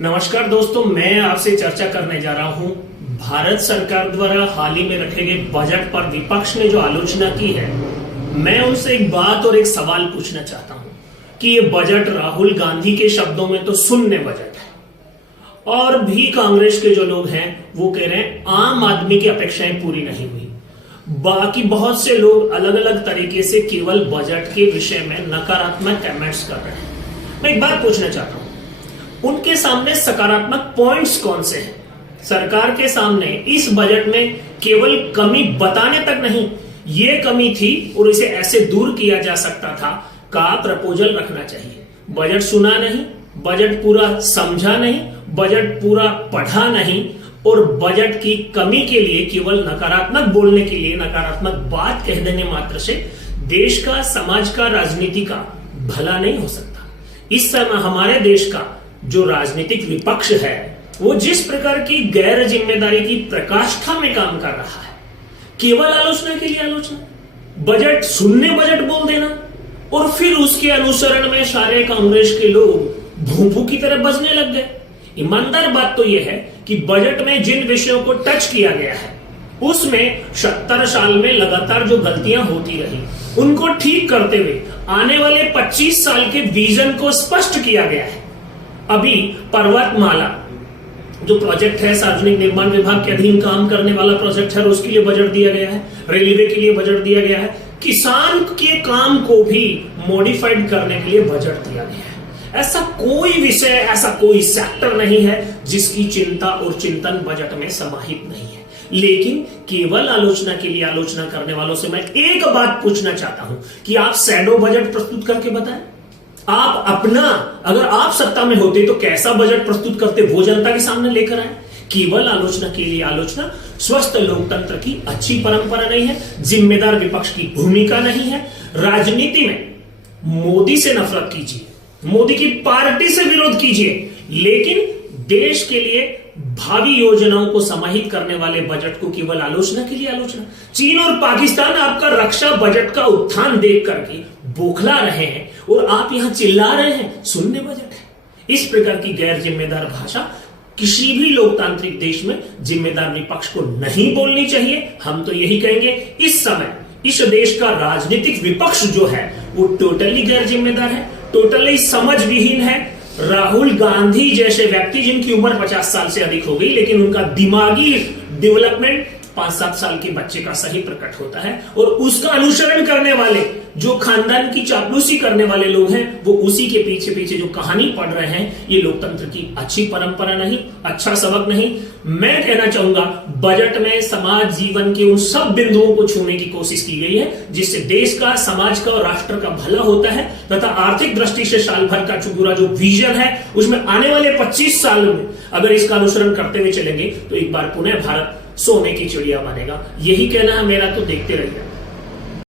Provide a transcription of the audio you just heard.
नमस्कार दोस्तों, मैं आपसे चर्चा करने जा रहा हूं भारत सरकार द्वारा हाल ही में रखे गए बजट पर विपक्ष ने जो आलोचना की है। मैं उनसे एक बात और एक सवाल पूछना चाहता हूं कि ये बजट राहुल गांधी के शब्दों में तो शून्य बजट है और भी कांग्रेस के जो लोग हैं वो कह रहे हैं आम आदमी की अपेक्षाएं पूरी नहीं हुई। बाकी बहुत से लोग अलग अलग तरीके से केवल बजट के विषय में नकारात्मक कमेंट्स कर रहे हैं। मैं एक बात पूछना चाहता हूं, उनके सामने सकारात्मक पॉइंट्स कौन से हैं? सरकार के सामने इस बजट में केवल कमी बताने तक नहीं, ये कमी थी और इसे ऐसे दूर किया जा सकता था का प्रपोजल रखना चाहिए। बजट सुना नहीं, बजट पूरा समझा नहीं, बजट पूरा पढ़ा नहीं और बजट की कमी के लिए केवल नकारात्मक बोलने के लिए, नकारात्मक बात कह देने मात्र से देश का, समाज का, राजनीति का भला नहीं हो सकता। इस समय हमारे देश का जो राजनीतिक विपक्ष है वो जिस प्रकार की गैर जिम्मेदारी की प्रकाष्ठा में काम कर रहा है, केवल आलोचना के लिए आलोचना, बजट शून्य बजट बोल देना और फिर उसके अनुसरण में सारे कांग्रेस के लोग भूपू की तरह बजने लग गए। ईमानदार बात तो यह है कि बजट में जिन विषयों को टच किया गया है उसमें 70 साल में लगातार जो गलतियां होती रही उनको ठीक करते हुए आने वाले 25 साल के विजन को स्पष्ट किया गया है। अभी पर्वतमाला जो प्रोजेक्ट है, सार्वजनिक निर्माण विभाग के अधीन काम करने वाला प्रोजेक्ट है, उसके लिए बजट दिया गया है। रेलवे के लिए बजट दिया गया है। किसान के काम को भी मॉडिफाइड करने के लिए बजट दिया गया है। ऐसा कोई विषय, ऐसा कोई सेक्टर नहीं है जिसकी चिंता और चिंतन बजट में समाहित नहीं है। लेकिन केवल आलोचना के लिए आलोचना करने वालों से मैं एक बात पूछना चाहता हूं कि आप शैडो बजट प्रस्तुत करके बताएं। आप अपना, अगर आप सत्ता में होते तो कैसा बजट प्रस्तुत करते, वो जनता के सामने लेकर आए। केवल आलोचना के लिए आलोचना स्वस्थ लोकतंत्र की अच्छी परंपरा नहीं है, जिम्मेदार विपक्ष की भूमिका नहीं है। राजनीति में मोदी से नफरत कीजिए, मोदी की पार्टी से विरोध कीजिए, लेकिन देश के लिए भावी योजनाओं को समाहित करने वाले बजट को केवल आलोचना के लिए आलोचना। चीन और पाकिस्तान आपका रक्षा बजट का उत्थान देख करके बौखला रहे हैं और आप यहां चिल्ला रहे हैं शून्य बजट है। इस प्रकार की गैर जिम्मेदार भाषा किसी भी लोकतांत्रिक देश में जिम्मेदार विपक्ष को नहीं बोलनी चाहिए। हम तो यही कहेंगे, इस समय इस देश का राजनीतिक विपक्ष जो है वो टोटली गैर जिम्मेदार है, टोटली समझ विहीन है। राहुल गांधी जैसे व्यक्ति जिनकी उम्र 50 साल से अधिक हो गई लेकिन उनका दिमागी डेवलपमेंट 5-7 साल के बच्चे का सही प्रकट होता है और उसका अनुसरण करने वाले, जो खानदान की चापलूसी करने वाले लोग हैं, वो उसी के पीछे पीछे जो कहानी पढ़ रहे हैं। ये लोकतंत्र की अच्छी परंपरा नहीं, अच्छा सबक नहीं। मैं कहना चाहूंगा बजट में समाज जीवन के उन सब बिंदुओं को छूने की कोशिश की गई है जिससे देश का, समाज का और राष्ट्र का भला होता है तथा आर्थिक दृष्टि से साल भर का पूरा जो विजन है उसमें आने वाले 25 साल में अगर इसका अनुसरण करते हुए चलेंगे तो एक बार पुनः भारत सोने की चिड़िया बनेगा। यही कहना है मेरा, तो देखते रहिए।